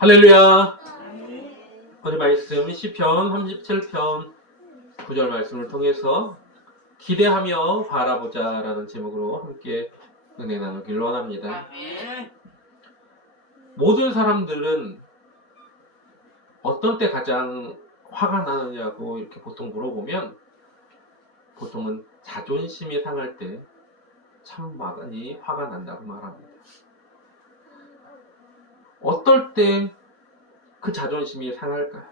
할렐루야. 오늘 말씀 시편 37편 9절 말씀을 통해서 기대하며 바라보자 라는 제목으로 함께 은혜 나누길 원합니다. 모든 사람들은 어떤 때 가장 화가 나느냐고 이렇게 보통 물어보면 보통은 자존심이 상할 때 참 많이 화가 난다고 말합니다. 어떨 때 그 자존심이 상할까요?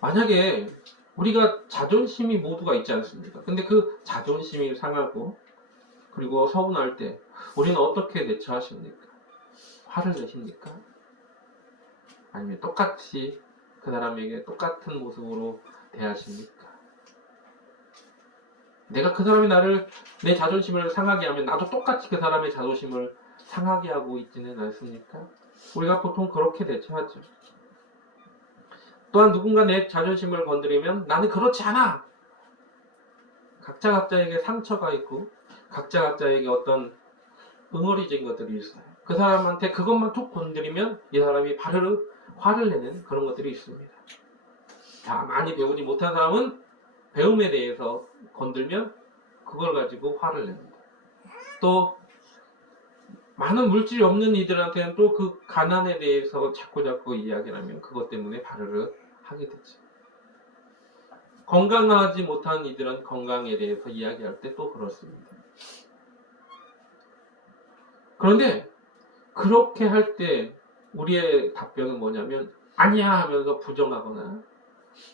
만약에 우리가 자존심이 모두가 있지 않습니까? 근데 그 자존심이 상하고 그리고 서운할 때 우리는 어떻게 대처하십니까? 화를 내십니까? 아니면 똑같이 그 사람에게 똑같은 모습으로 대하십니까? 내가 그 사람이 내 자존심을 상하게 하면 나도 똑같이 그 사람의 자존심을 상하게 하고 있지는 않습니까? 우리가 보통 그렇게 대처하죠. 또한 누군가 내 자존심을 건드리면 나는 그렇지 않아! 각자 각자에게 상처가 있고 각자 각자에게 어떤 응어리적인 것들이 있어요. 그 사람한테 그것만 툭 건드리면 이 사람이 바르르 화를 내는 그런 것들이 있습니다. 많이 배우지 못한 사람은 배움에 대해서 건들면 그걸 가지고 화를 냅니다. 또 많은 물질이 없는 이들한테는 또 그 가난에 대해서 자꾸 이야기를 하면 그것 때문에 바르르 하게 되죠. 건강하지 못한 이들은 건강에 대해서 이야기할 때 또 그렇습니다. 그런데 그렇게 할 때 우리의 답변은 뭐냐면 아니야 하면서 부정하거나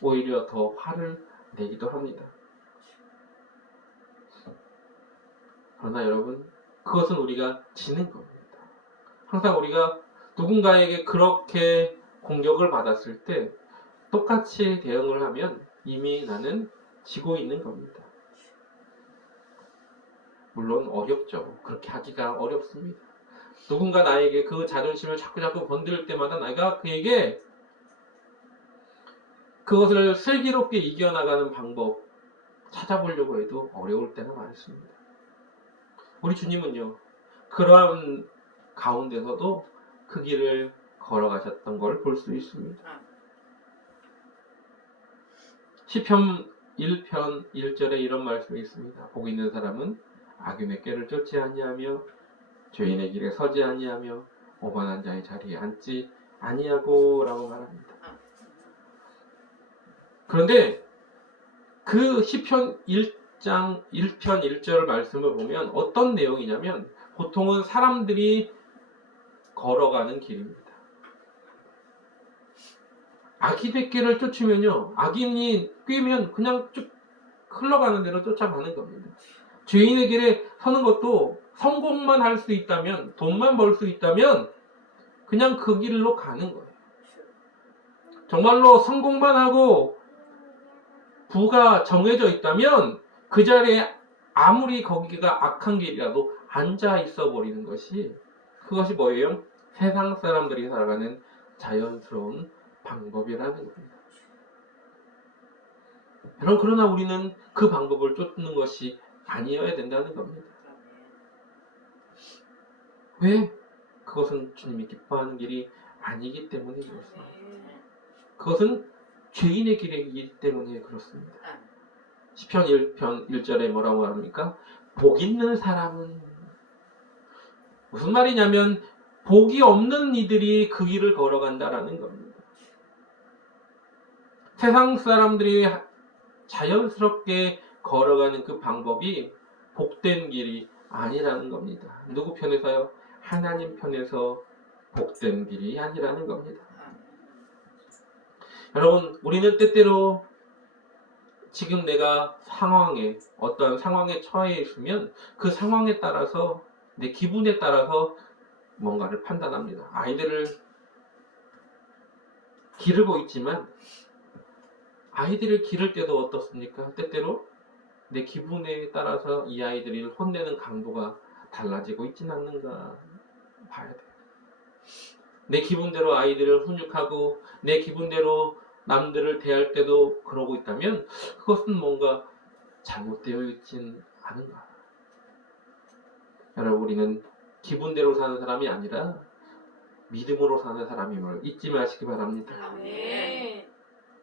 오히려 더 화를 내기도 합니다. 그러나 여러분, 그것은 우리가 지는 겁니다. 항상 우리가 누군가에게 그렇게 공격을 받았을 때 똑같이 대응을 하면 이미 나는 지고 있는 겁니다. 물론 어렵죠. 그렇게 하기가 어렵습니다. 누군가 나에게 그 자존심을 자꾸 건들 때마다 내가 그에게 그것을 슬기롭게 이겨나가는 방법 찾아보려고 해도 어려울 때가 많습니다. 우리 주님은요, 그러한 가운데서도 그 길을 걸어가셨던 걸 볼 수 있습니다. 시편 1편 1절에 이런 말씀이 있습니다. 복 있는 사람은 악인의 꾀를 쫓지 아니하며 죄인의 길에 서지 아니하며 오만한 자의 자리에 앉지 아니하고 라고 말합니다. 그런데 그 시편 1장 1편 1절 말씀을 보면 어떤 내용이냐면 보통은 사람들이 걸어가는 길입니다. 악인의 길을 쫓으면요, 악인이 꿰면 그냥 쭉 흘러가는 대로 쫓아가는 겁니다. 죄인의 길에 서는 것도 성공만 할 수 있다면, 돈만 벌 수 있다면 그냥 그 길로 가는 거예요. 정말로 성공만 하고 부가 정해져 있다면 그 자리에 아무리 거기가 악한 길이라도 앉아 있어 버리는 것이, 그것이 뭐예요? 세상 사람들이 살아가는 자연스러운 방법이라는 겁니다. 여러분, 그러나 우리는 그 방법을 쫓는 것이 아니어야 된다는 겁니다. 왜? 그것은 주님이 기뻐하는 길이 아니기 때문에 그렇습니다. 그것은 죄인의 길이기 때문에 그렇습니다. 시편 1편 1절에 뭐라고 합니까? 복 있는 사람은, 무슨 말이냐면 복이 없는 이들이 그 길을 걸어간다라는 겁니다. 세상 사람들이 자연스럽게 걸어가는 그 방법이 복된 길이 아니라는 겁니다. 누구 편에서요? 하나님 편에서 복된 길이 아니라는 겁니다. 여러분, 우리는 때때로 지금 내가 어떤 상황에 처해 있으면 그 상황에 따라서, 내 기분에 따라서 뭔가를 판단합니다. 아이들을 기르고 있지만 아이들을 기를 때도 어떻습니까? 때때로 내 기분에 따라서 이 아이들을 혼내는 강도가 달라지고 있지는 않는가 봐야 돼요. 내 기분대로 아이들을 훈육하고 내 기분대로 남들을 대할 때도 그러고 있다면 그것은 뭔가 잘못되어 있진 않은가. 여러분, 우리는 기분대로 사는 사람이 아니라 믿음으로 사는 사람임을 잊지 마시기 바랍니다. 아멘.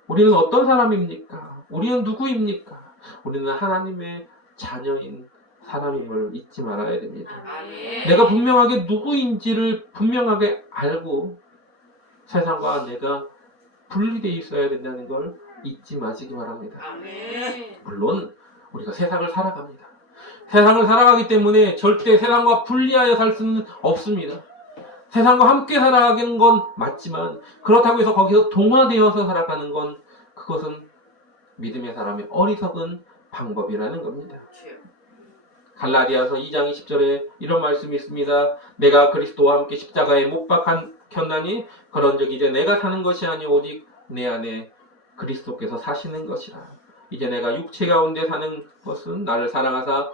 우리는 어떤 사람입니까? 우리는 누구입니까? 우리는 하나님의 자녀인 사람임을 잊지 말아야 됩니다. 아멘. 내가 분명하게 누구인지를 분명하게 알고 세상과 내가 분리되어 있어야 된다는 걸 잊지 마시기 바랍니다. 아멘. 물론 우리가 세상을 살아갑니다. 세상을 살아가기 때문에 절대 세상과 분리하여 살 수는 없습니다. 세상과 함께 살아가는 건 맞지만 그렇다고 해서 거기서 동화되어서 살아가는 건 그것은 믿음의 사람의 어리석은 방법이라는 겁니다. 갈라디아서 2장 20절에 이런 말씀이 있습니다. 내가 그리스도와 함께 십자가에 못 박혔나니 그런즉 이제 내가 사는 것이 아니 오직 내 안에 그리스도께서 사시는 것이라. 이제 내가 육체 가운데 사는 것은 나를 사랑하사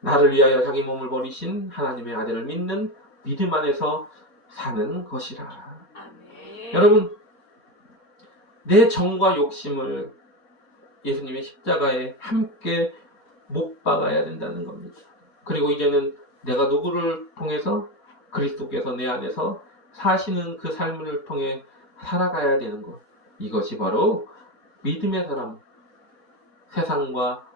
나를 위하여 자기 몸을 버리신 하나님의 아들을 믿는 믿음 안에서 사는 것이라. 아멘. 여러분, 내 정과 욕심을 예수님의 십자가에 함께 못 박아야 된다는 겁니다. 그리고 이제는 내가 누구를 통해서 그리스도께서 내 안에서 사시는 그 삶을 통해 살아가야 되는 것. 이것이 바로 믿음의 사람, 세상과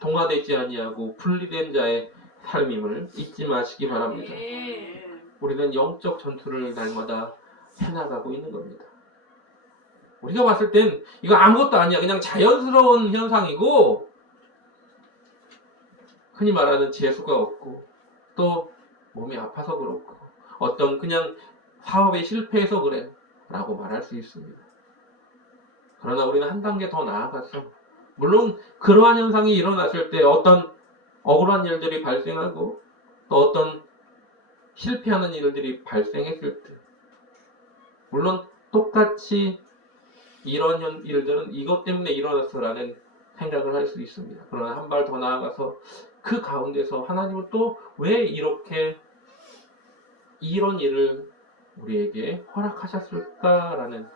동화되지 아니하고 분리된 자의 삶임을 잊지 마시기 바랍니다. 아멘. 우리는 영적 전투를 날마다 해나가고 있는 겁니다. 우리가 봤을 땐 이거 아무것도 아니야. 그냥 자연스러운 현상이고 흔히 말하는 재수가 없고 또 몸이 아파서 그렇고 어떤 그냥 사업에 실패해서 그래 라고 말할 수 있습니다. 그러나 우리는 한 단계 더 나아가서 물론 그러한 현상이 일어났을 때 어떤 억울한 일들이 발생하고 또 어떤 실패하는 일들이 발생했을 때 물론 똑같이 이런 일들은 이것 때문에 일어났어라는 생각을 할 수 있습니다. 그러나 한 발 더 나아가서 그 가운데서 하나님은 또 왜 이렇게 이런 일을 우리에게 허락하셨을까라는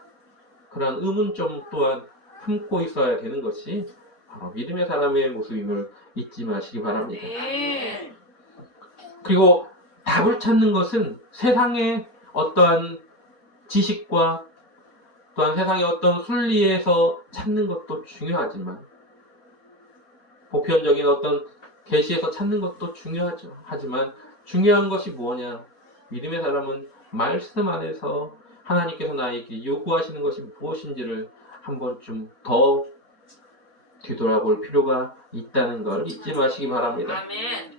그런 의문점 또한 품고 있어야 되는 것이 바로 믿음의 사람의 모습임을 잊지 마시기 바랍니다. 아멘. 그리고 답을 찾는 것은 세상의 어떠한 지식과 또한 세상의 어떤 순리에서 찾는 것도 중요하지만 보편적인 어떤 계시에서 찾는 것도 중요하죠. 하지만 중요한 것이 뭐냐? 믿음의 사람은 말씀 안에서 하나님께서 나에게 요구하시는 것이 무엇인지를 한 번쯤 더 뒤돌아볼 필요가 있다는 걸 잊지 마시기 바랍니다. 아멘.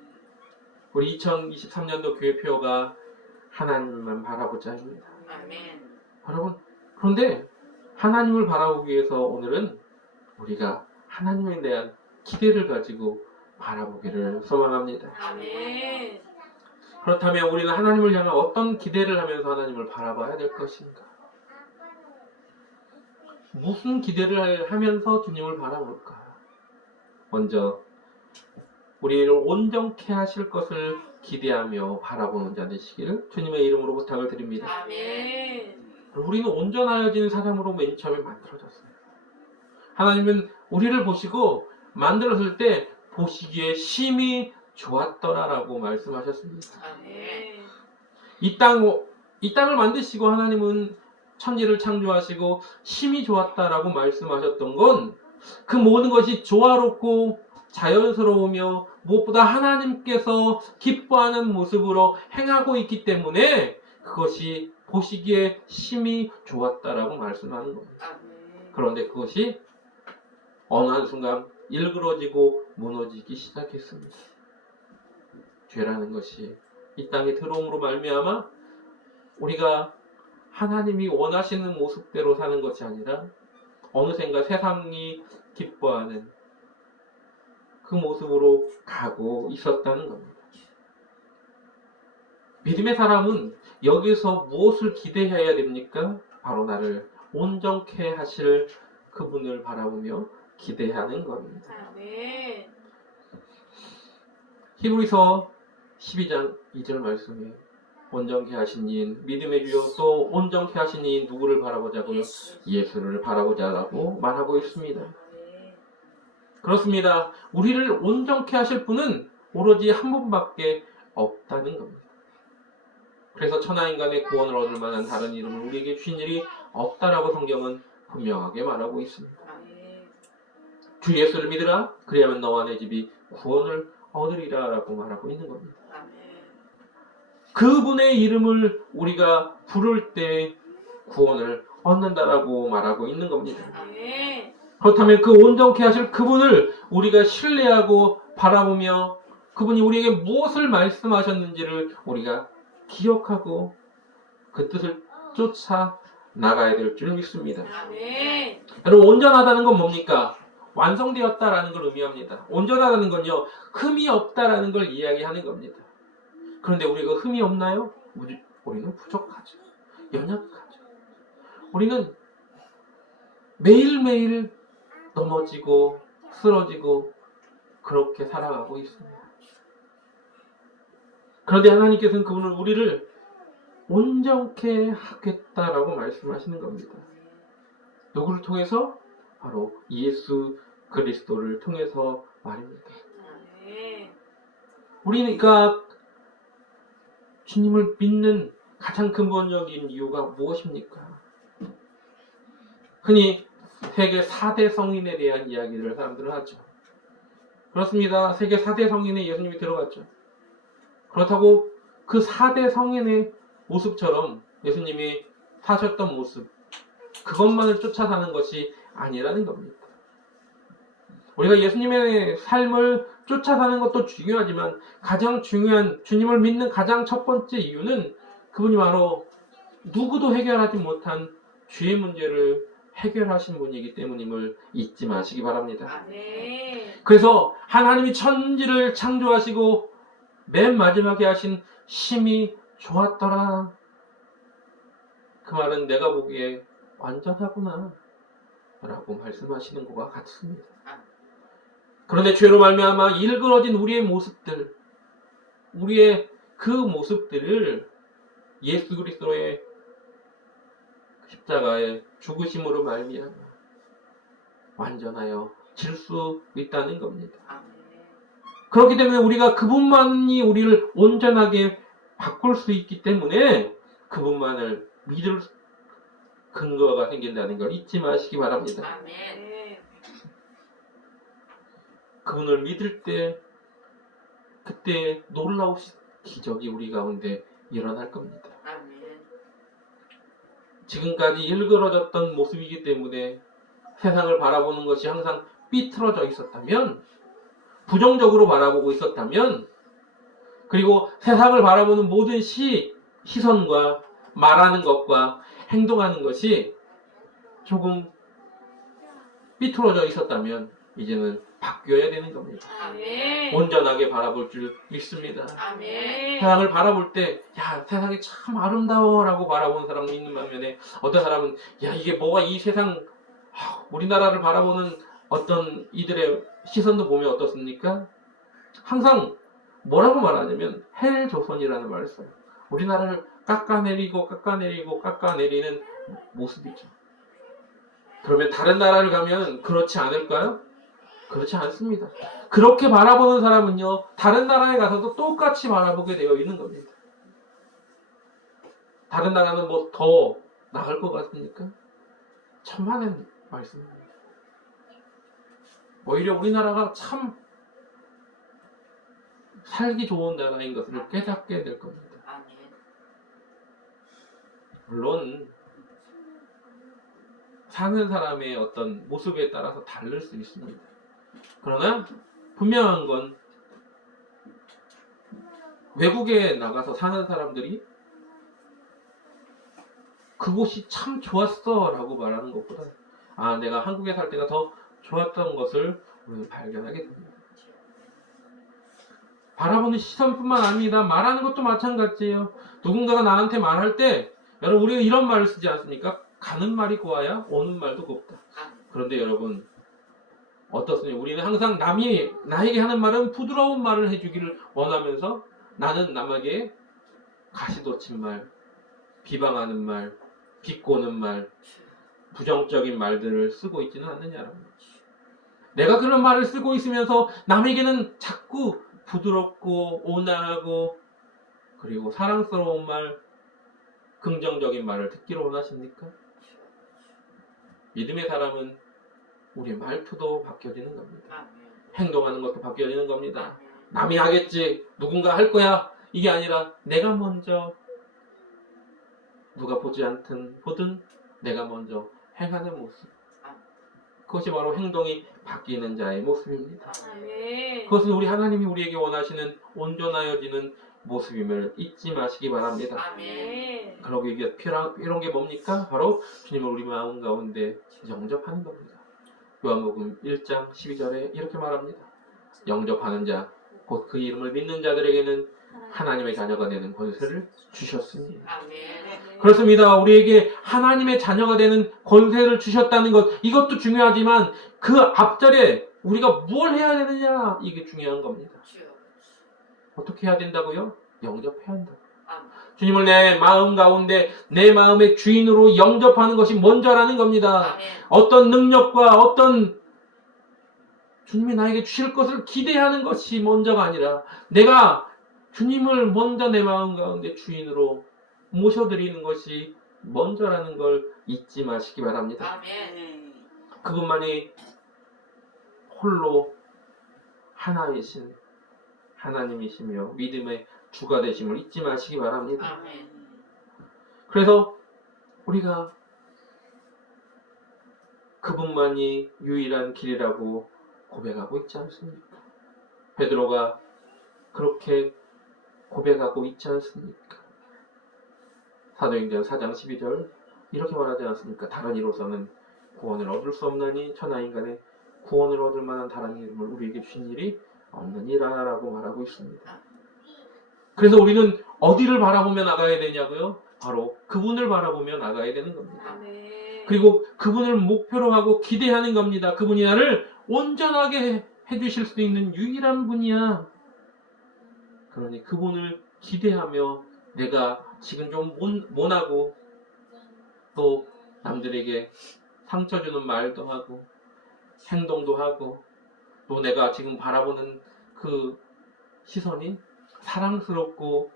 우리 2023년도 교회표가 하나님만 바라보자입니다. 아멘. 여러분, 그런데 하나님을 바라보기 위해서 오늘은 우리가 하나님에 대한 기대를 가지고 바라보기를 소망합니다. 아멘. 그렇다면 우리는 하나님을 향한 어떤 기대를 하면서 하나님을 바라봐야 될 것인가? 무슨 기대를 하면서 주님을 바라볼까? 먼저 우리를 온전케 하실 것을 기대하며 바라보는 자 되시기를 주님의 이름으로 부탁을 드립니다. 아멘. 우리는 온전하여진 사람으로 맨 처음에 만들어졌어요. 하나님은 우리를 보시고 만들었을 때 보시기에 심히 좋았더라라고 말씀하셨습니다. 아멘. 이 땅을 만드시고 하나님은 천지를 창조하시고 심히 좋았다라고 말씀하셨던 건 그 모든 것이 조화롭고 자연스러우며 무엇보다 하나님께서 기뻐하는 모습으로 행하고 있기 때문에 그것이 보시기에 심히 좋았다라고 말씀하는 겁니다. 아멘. 그런데 그것이 어느 한순간 일그러지고 무너지기 시작했습니다. 죄라는 것이 이 땅에 들어옴으로 말미암아 우리가 하나님이 원하시는 모습대로 사는 것이 아니라 어느샌가 세상이 기뻐하는 그 모습으로 가고 있었다는 겁니다. 믿음의 사람은 여기서 무엇을 기대해야 됩니까? 바로 나를 온전케 하실 그분을 바라보며 기대하는 겁니다. 아멘. 히브리서 12장 2절 말씀에 온전케 하신 이인 믿음의 주요 또 온전케 하신 이인 누구를 바라보자고요? 예수를 바라보자라고 말하고 있습니다. 아멘. 그렇습니다. 우리를 온전케 하실 분은 오로지 한 분밖에 없다는 겁니다. 그래서 천하인간의 구원을 얻을 만한 다른 이름을 우리에게 주신 일이 없다라고 성경은 분명하게 말하고 있습니다. 아멘. 주 예수를 믿으라 그리하면 너와 내 집이 구원을 얻으리라 라고 말하고 있는 겁니다. 아멘. 그분의 이름을 우리가 부를 때 구원을 얻는다라고 말하고 있는 겁니다. 아멘. 그렇다면 그 온전케 하실 그분을 우리가 신뢰하고 바라보며 그분이 우리에게 무엇을 말씀하셨는지를 우리가 기억하고 그 뜻을 쫓아 나가야 될 줄 믿습니다. 아멘. 여러분, 온전하다는 건 뭡니까? 완성되었다라는 걸 의미합니다. 온전하다는 건요, 흠이 없다라는 걸 이야기하는 겁니다. 그런데 우리가 흠이 없나요? 우리는 부족하죠. 연약하죠. 우리는 매일매일 넘어지고 쓰러지고 그렇게 살아가고 있습니다. 그런데 하나님께서는 그분을 우리를 온전케 하겠다라고 말씀하시는 겁니다. 누구를 통해서? 바로 예수 그리스도를 통해서 말입니다. 아멘. 우리가 주님을 믿는 가장 근본적인 이유가 무엇입니까? 흔히 세계 4대 성인에 대한 이야기를 사람들은 하죠. 그렇습니다. 세계 4대 성인에 예수님이 들어갔죠. 그렇다고 그 4대 성인의 모습처럼 예수님이 사셨던 모습, 그것만을 쫓아 사는 것이 아니라는 겁니다. 우리가 예수님의 삶을 쫓아 사는 것도 중요하지만 가장 중요한 주님을 믿는 가장 첫 번째 이유는 그분이 바로 누구도 해결하지 못한 죄의 문제를 해결하신 분이기 때문임을 잊지 마시기 바랍니다. 아멘. 그래서 하나님이 천지를 창조하시고 맨 마지막에 하신 심히 좋았더라. 그 말은 내가 보기에 완전하구나 라고 말씀하시는 것과 같습니다. 그런데 죄로 말미암아 일그러진 우리의 모습들, 우리의 그 모습들을 예수 그리스도의 십자가의 죽으심으로 말미암아 완전하여 질 수 있다는 겁니다. 아멘. 그렇기 때문에 우리가 그분만이 우리를 온전하게 바꿀 수 있기 때문에 그분만을 믿을 근거가 생긴다는 걸 잊지 마시기 바랍니다. 아멘. 그분을 믿을 때 그때 놀라우신 기적이 우리 가운데 일어날 겁니다. 아멘. 지금까지 일그러졌던 모습이기 때문에 세상을 바라보는 것이 항상 삐뚤어져 있었다면, 부정적으로 바라보고 있었다면, 그리고 세상을 바라보는 모든 시선과 말하는 것과 행동하는 것이 조금 삐뚤어져 있었다면 이제는 바뀌어야 되는 겁니다. 아멘. 온전하게 바라볼 줄 믿습니다. 아멘. 세상을 바라볼 때, 야, 세상이 참 아름다워 라고 바라보는 사람이 있는 반면에 어떤 사람은, 야, 이게 뭐가 이 세상, 우리나라를 바라보는 어떤 이들의 시선도 보면 어떻습니까? 항상 뭐라고 말하냐면 헬조선이라는 말을 써요. 우리나라를 깎아내리는 모습이죠. 그러면 다른 나라를 가면 그렇지 않을까요? 그렇지 않습니다. 그렇게 바라보는 사람은요, 다른 나라에 가서도 똑같이 바라보게 되어 있는 겁니다. 다른 나라는 뭐 더 나을 것 같습니까? 천만의 말씀입니다. 오히려 우리나라가 참 살기 좋은 나라인 것을 깨닫게 될 겁니다. 아멘. 물론 사는 사람의 어떤 모습에 따라서 다를 수 있습니다. 그러나 분명한 건 외국에 나가서 사는 사람들이 그곳이 참 좋았어 라고 말하는 것보다, 아, 내가 한국에 살 때가 더 좋았던 것을 우리는 발견하게 됩니다. 바라보는 시선뿐만 아닙니다. 말하는 것도 마찬가지예요. 누군가가 나한테 말할 때, 여러분, 우리가 이런 말을 쓰지 않습니까? 가는 말이 고와야 오는 말도 곱다. 그런데 여러분, 어떻습니까? 우리는 항상 남이 나에게 하는 말은 부드러운 말을 해주기를 원하면서 나는 남에게 가시돋친 말, 비방하는 말, 비꼬는 말, 부정적인 말들을 쓰고 있지는 않느냐라는 거지. 내가 그런 말을 쓰고 있으면서 남에게는 자꾸 부드럽고 온화하고 그리고 사랑스러운 말, 긍정적인 말을 듣기를 원하십니까? 믿음의 사람은 우리의 말투도 바뀌어지는 겁니다. 아멘. 행동하는 것도 바뀌어지는 겁니다. 아멘. 남이 하겠지, 누군가 할 거야, 이게 아니라 내가 먼저, 누가 보지 않든 보든 내가 먼저 행하는 모습, 그것이 바로 행동이 바뀌는 자의 모습입니다. 아멘. 그것은 우리 하나님이 우리에게 원하시는 온전하여지는 모습임을 잊지 마시기 바랍니다. 아멘. 그러기 위해 필요한 게 뭡니까? 바로 주님을 우리 마음 가운데 영접하는 겁니다. 요한복음 1장 12절에 이렇게 말합니다. 영접하는 자, 곧 그 이름을 믿는 자들에게는 하나님의 자녀가 되는 권세를 주셨으니. 아멘. 그렇습니다. 우리에게 하나님의 자녀가 되는 권세를 주셨다는 것, 이것도 중요하지만 그 앞자리에 우리가 뭘 해야 되느냐, 이게 중요한 겁니다. 어떻게 해야 된다고요? 영접해야 한다. 주님을 내 마음 가운데 내 마음의 주인으로 영접하는 것이 먼저라는 겁니다. 아멘. 어떤 능력과 어떤 주님이 나에게 주실 것을 기대하는 것이 먼저가 아니라 내가 주님을 먼저 내 마음 가운데 주인으로 모셔드리는 것이 먼저라는 걸 잊지 마시기 바랍니다. 아멘. 그분만이 홀로 하나이신 하나님이시며 믿음의 주가 되심을 잊지 마시기 바랍니다. 아멘. 그래서 우리가 그분만이 유일한 길이라고 고백하고 있지 않습니까? 베드로가 그렇게 고백하고 있지 않습니까? 사도행전 4장 12절 이렇게 말하지 않습니까? 다른 이로서는 구원을 얻을 수 없나니 천하인간의 구원을 얻을 만한 다른 이름을 우리에게 주신 일이 없느니라 라고 말하고 있습니다. 그래서 우리는 어디를 바라보며 나가야 되냐고요? 바로 그분을 바라보며 나가야 되는 겁니다. 아멘. 그리고 그분을 목표로 하고 기대하는 겁니다. 그분이 나를 온전하게 해주실 수 있는 유일한 분이야. 그러니 그분을 기대하며 내가 지금 좀 모나고 또 남들에게 상처 주는 말도 하고 행동도 하고 또 내가 지금 바라보는 그 시선이 사랑스럽고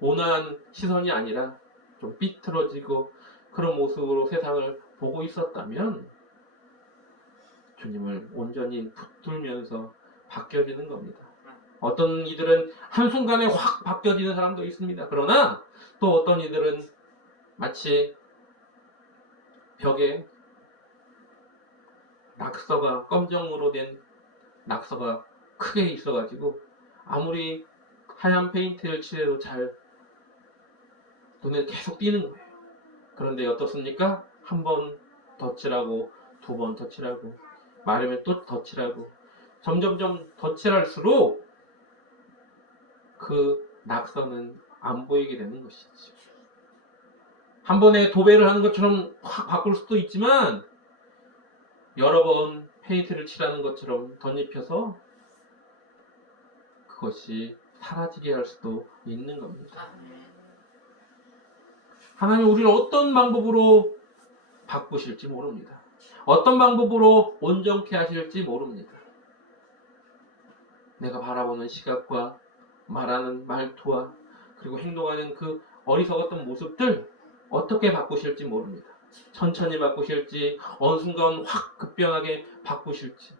온화한 시선이 아니라 좀 삐뚤어지고 그런 모습으로 세상을 보고 있었다면 주님을 온전히 붙들면서 바뀌어지는 겁니다. 어떤 이들은 한순간에 확 바뀌어지는 사람도 있습니다. 그러나 또 어떤 이들은 마치 벽에 낙서가 검정으로 된 낙서가 크게 있어가지고 아무리 하얀 페인트를 칠해도 잘 눈에 계속 띄는 거예요. 그런데 어떻습니까? 한 번 덧칠하고 두 번 덧칠하고 마르면 또 덧칠하고 점점점 덧칠할수록 그 낙서는 안 보이게 되는 것이죠. 한 번에 도배를 하는 것처럼 확 바꿀 수도 있지만 여러 번 페인트를 칠하는 것처럼 덧입혀서 그것이 사라지게 할 수도 있는 겁니다. 하나님 우리를 어떤 방법으로 바꾸실지 모릅니다. 어떤 방법으로 온전케 하실지 모릅니다. 내가 바라보는 시각과 말하는 말투와 그리고 행동하는 그 어리석었던 모습들 어떻게 바꾸실지 모릅니다. 천천히 바꾸실지 어느 순간 확 급변하게 바꾸실지.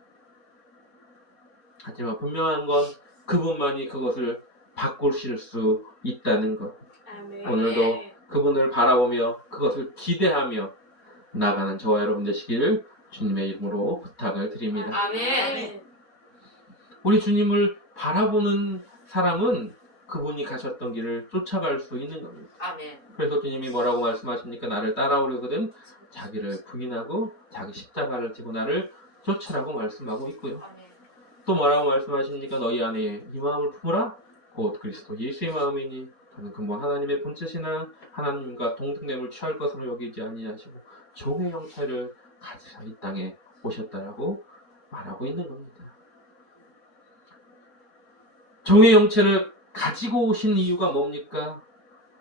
하지만 분명한 건 그분만이 그것을 바꾸실 수 있다는 것. 아멘. 오늘도 그분을 바라보며 그것을 기대하며 나가는 저와 여러분 되시기를 주님의 이름으로 부탁을 드립니다. 아멘. 우리 주님을 바라보는 사람은 그분이 가셨던 길을 쫓아갈 수 있는 겁니다. 아멘. 그래서 주님이 뭐라고 말씀하십니까? 나를 따라오려거든 자기를 부인하고 자기 십자가를 지고 나를 쫓으라고 말씀하고 있고요. 아멘. 또 뭐라고 말씀하십니까? 너희 안에 이 마음을 품으라 곧 그리스도 예수의 마음이니 저는 근본 하나님의 본체시나 하나님과 동등됨을 취할 것으로 여기지 아니하시고 종의 형체를 가지사 이 땅에 오셨다라고 말하고 있는 겁니다. 종의 형체를 가지고 오신 이유가 뭡니까?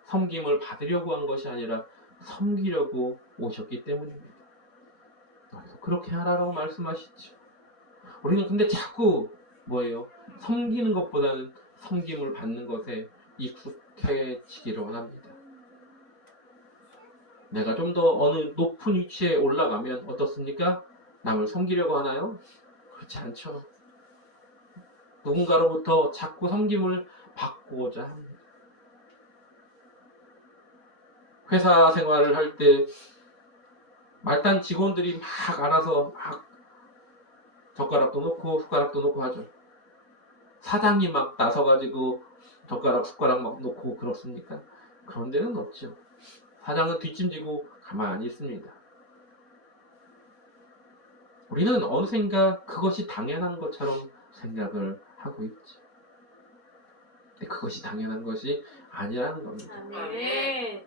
섬김을 받으려고 한 것이 아니라 섬기려고 오셨기 때문입니다. 그래서 그렇게 하라고 말씀하시죠. 우리는 근데 자꾸 뭐예요? 섬기는 것보다는 섬김을 받는 것에 거룩해지기를 원합니다. 내가 좀 더 어느 높은 위치에 올라가면 어떻습니까? 남을 섬기려고 하나요? 그렇지 않죠. 누군가로부터 자꾸 섬김을 받고자 합니다. 회사 생활을 할 때 말단 직원들이 막 알아서 막 젓가락도 놓고 숟가락도 놓고 하죠. 사장이 막 나서가지고 젓가락 숟가락 막 놓고 그렇습니까? 그런 데는 없죠. 사장은 뒷짐지고 가만히 있습니다. 우리는 어느샌가 그것이 당연한 것처럼 생각을 하고 있죠. 근데 그것이 당연한 것이 아니라는 겁니다. 아멘.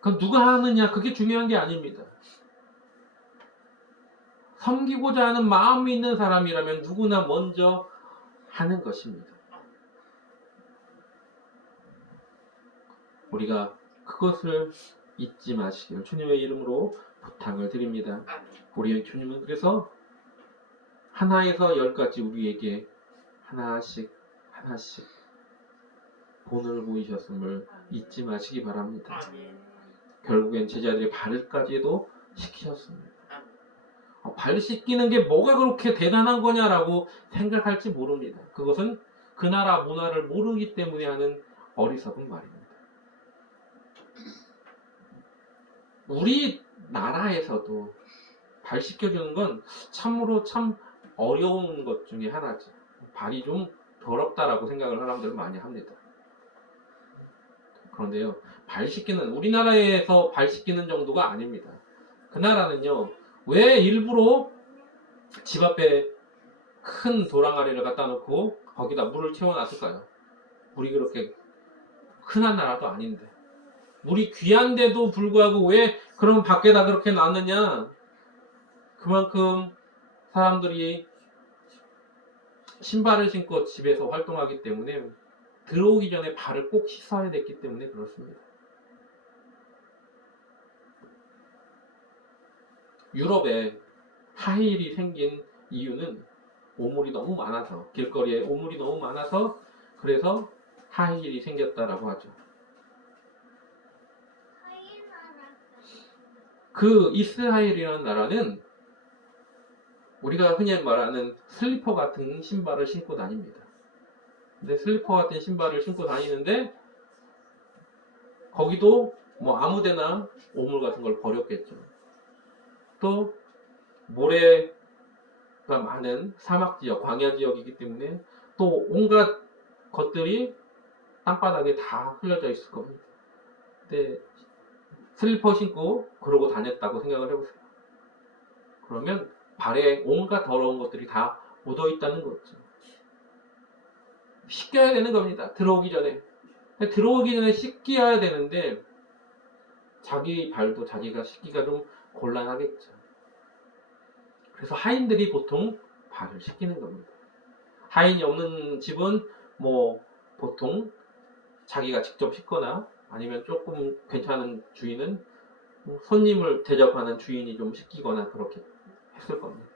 그럼 누가 하느냐 그게 중요한 게 아닙니다. 섬기고자 하는 마음이 있는 사람이라면 누구나 먼저 하는 것입니다. 우리가 그것을 잊지 마시길 주님의 이름으로 부탁을 드립니다. 우리 주님은 그래서 하나에서 10까지 우리에게 하나씩 본을 보이셨음을 잊지 마시기 바랍니다. 결국엔 제자들이 발을까지도 시키셨습니다. 발 씻기는 게 뭐가 그렇게 대단한 거냐라고 생각할지 모릅니다. 그것은 그 나라 문화를 모르기 때문에 하는 어리석은 말입니다. 우리 나라에서도 발 씻겨주는 건 참으로 참 어려운 것 중에 하나죠. 발이 좀 더럽다라고 생각을 사람들은 많이 합니다. 그런데요, 발 씻기는 우리나라에서 발 씻기는 정도가 아닙니다. 그 나라는요, 왜 일부러 집 앞에 큰 도랑아리를 갖다 놓고 거기다 물을 채워놨을까요? 물이 그렇게 흔한 나라도 아닌데. 물이 귀한데도 불구하고 왜 그럼 밖에다 그렇게 놨느냐? 그만큼 사람들이 신발을 신고 집에서 활동하기 때문에 들어오기 전에 발을 꼭 씻어야 됐기 때문에 그렇습니다. 유럽에 하이힐이 생긴 이유는 오물이 너무 많아서, 길거리에 오물이 너무 많아서 그래서 하이힐이 생겼다라고 하죠. 그 이스라엘이라는 나라는 우리가 흔히 말하는 슬리퍼 같은 신발을 신고 다닙니다. 근데 슬리퍼 같은 신발을 신고 다니는데 거기도 뭐 아무데나 오물 같은 걸 버렸겠죠. 또 모래가 많은 사막 지역, 광야 지역이기 때문에 또 온갖 것들이 땅바닥에 다 흘려져 있을 겁니다. 근데 슬리퍼 신고 그러고 다녔다고 생각을 해보세요. 그러면 발에 온갖 더러운 것들이 다 묻어 있다는 거죠. 씻겨야 되는 겁니다. 들어오기 전에. 들어오기 전에 씻겨야 되는데 자기 발도 자기가 씻기가 좀 곤란하겠죠. 그래서 하인들이 보통 발을 씻기는 겁니다. 하인이 없는 집은 뭐 보통 자기가 직접 씻거나 아니면 조금 괜찮은 주인은 손님을 대접하는 주인이 좀 씻기거나 그렇게 했을 겁니다.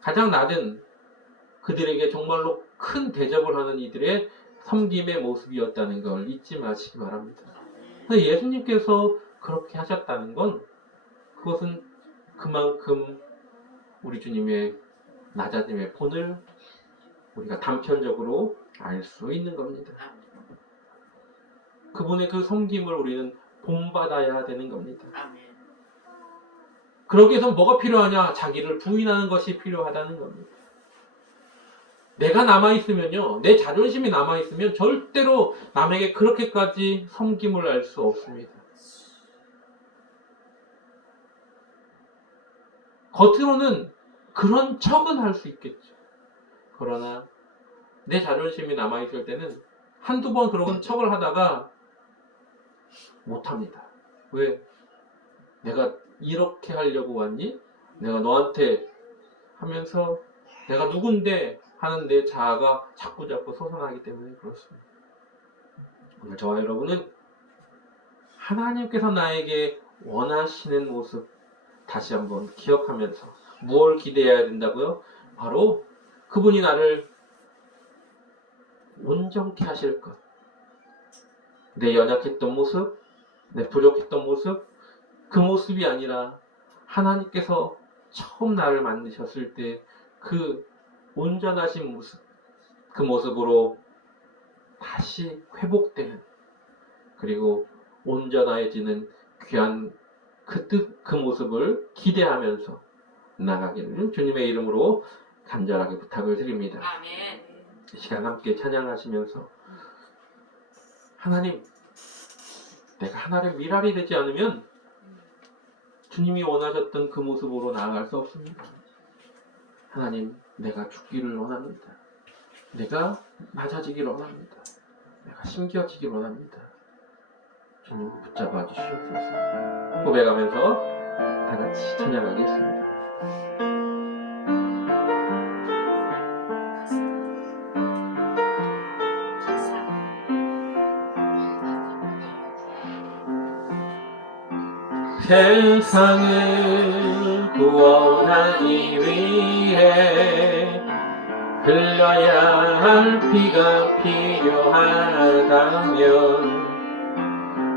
가장 낮은 그들에게 정말로 큰 대접을 하는 이들의 섬김의 모습이었다는 걸 잊지 마시기 바랍니다. 예수님께서 그렇게 하셨다는 건 그것은 그만큼 우리 주님의 낮아짐의 본을 우리가 단편적으로 알 수 있는 겁니다. 그분의 그 섬김을 우리는 본받아야 되는 겁니다. 그러기 위해서 뭐가 필요하냐? 자기를 부인하는 것이 필요하다는 겁니다. 내가 남아있으면요, 내 자존심이 남아있으면 절대로 남에게 그렇게까지 섬김을 할 수 없습니다. 겉으로는 그런 척은 할 수 있겠죠. 그러나 내 자존심이 남아있을 때는 한두 번 그런 척을 하다가 못합니다. 왜? 내가 이렇게 하려고 왔니? 내가 너한테 하면서 내가 누군데 하는 내 자아가 자꾸 솟아나기 때문에 그렇습니다. 오늘 저와 여러분은 하나님께서 나에게 원하시는 모습 다시 한번 기억하면서 무엇을 기대해야 된다고요? 바로 그분이 나를 온전케 하실 것. 내 연약했던 모습, 내 부족했던 모습, 그 모습이 아니라 하나님께서 처음 나를 만드셨을 때 그 온전하신 모습, 그 모습으로 다시 회복되는, 그리고 온전해지는 귀한 그 모습을 기대하면서 나가기를 주님의 이름으로 간절하게 부탁을 드립니다. 아멘. 이 시간 함께 찬양하시면서 하나님, 내가 하나님의 미랄이 되지 않으면 주님이 원하셨던 그 모습으로 나아갈 수 없습니다. 하나님, 내가 죽기를 원합니다. 내가 맞아지기를 원합니다. 내가 심겨지기를 원합니다. 주님 붙잡아 주시옵소서. 고백하면서 다 같이 찬양하겠습니다. 세상을 구원하기 위해 흘러야 할 피가 필요하다면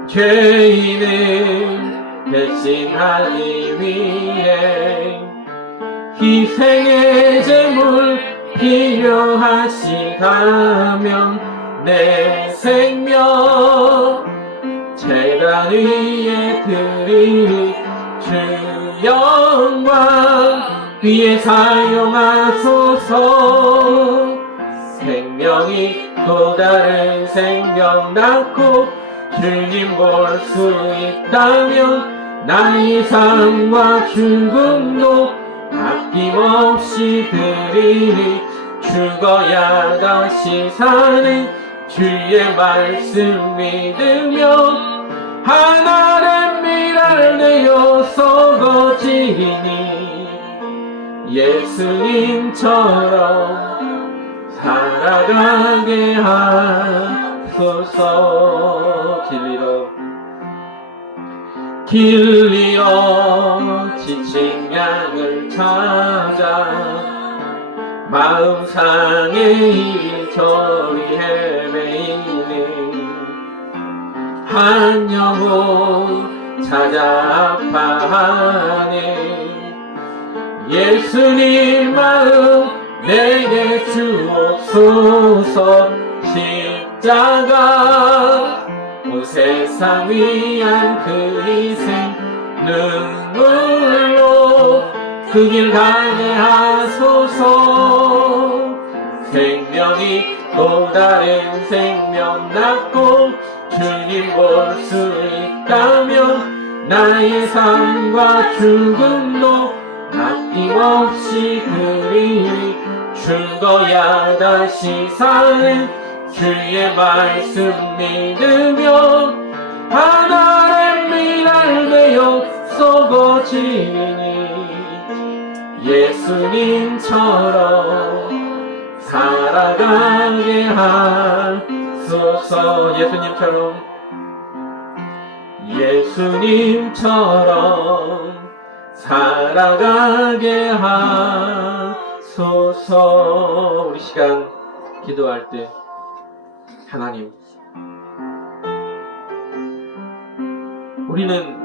죄인을 대신하기 위해 희생의 제물 필요하시다면 내 생명 제단 위에 드리리 주 영광 위에 사용하소서. 생명이 또 다른 생명 낳고 주님 볼 수 있다면 나의 삶과 죽음도 아낌없이 드리리. 죽어야 다시 사는 주의 말씀 믿으며 하나의 미랄 되어 썩어지니 예수님처럼 살아가게 하소서. 길 잃어 지친 양을 찾아 마음 상해 이리저리 헤매이니 한 영혼 찾아 아파하네. 예수님 마음 내게 주옵소서. 십자가 온 세상 위한 그 희생 눈물로 그 길 가게 하소서. 생명이 또 다른 생명 낳고 주님 볼 수 있다면 나의 삶과 죽음도 아낌없이 드리리. 죽어야 다시 사는 주의 말씀 믿으며 하나의 미랄 되어 썩어지니 예수님처럼 살아가게 하소서. 예수님처럼 살아가게 하소서. 우리 시간 기도할 때 하나님, 우리는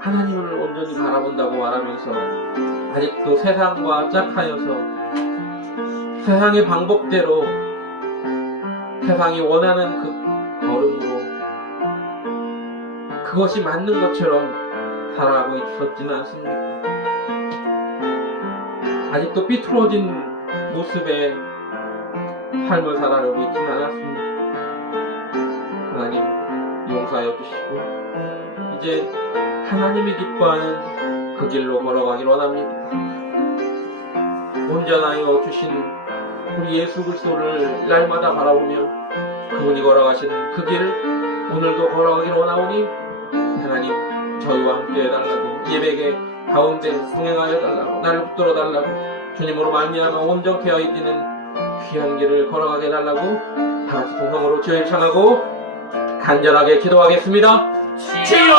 하나님을 온전히 바라본다고 말하면서 아직도 세상과 짝하여서 세상의 방법대로 세상이 원하는 그 걸음으로 그것이 맞는 것처럼 살아가고 있었지는 않습니다. 아직도 삐뚤어진 모습의 삶을 살아가고 있지는 않았습니다. 하나님 용서하여 주시고 이제 하나님이 기뻐하는 그 길로 걸어가길 원합니다. 온전하여 주신 우리 예수 그리스도를 날마다 바라보며 그분이 걸어가시는 그 길을 오늘도 걸어가길 원하오니 하나님 저희와 함께 해달라고, 예배의 가운데 동행하여 달라고, 나를 붙들어 달라고, 주님으로 말미암아 온전케 하여지는 귀한 길을 걸어가게 해달라고 다같이 동성으로 주여 청하고 간절하게 기도하겠습니다. 주여!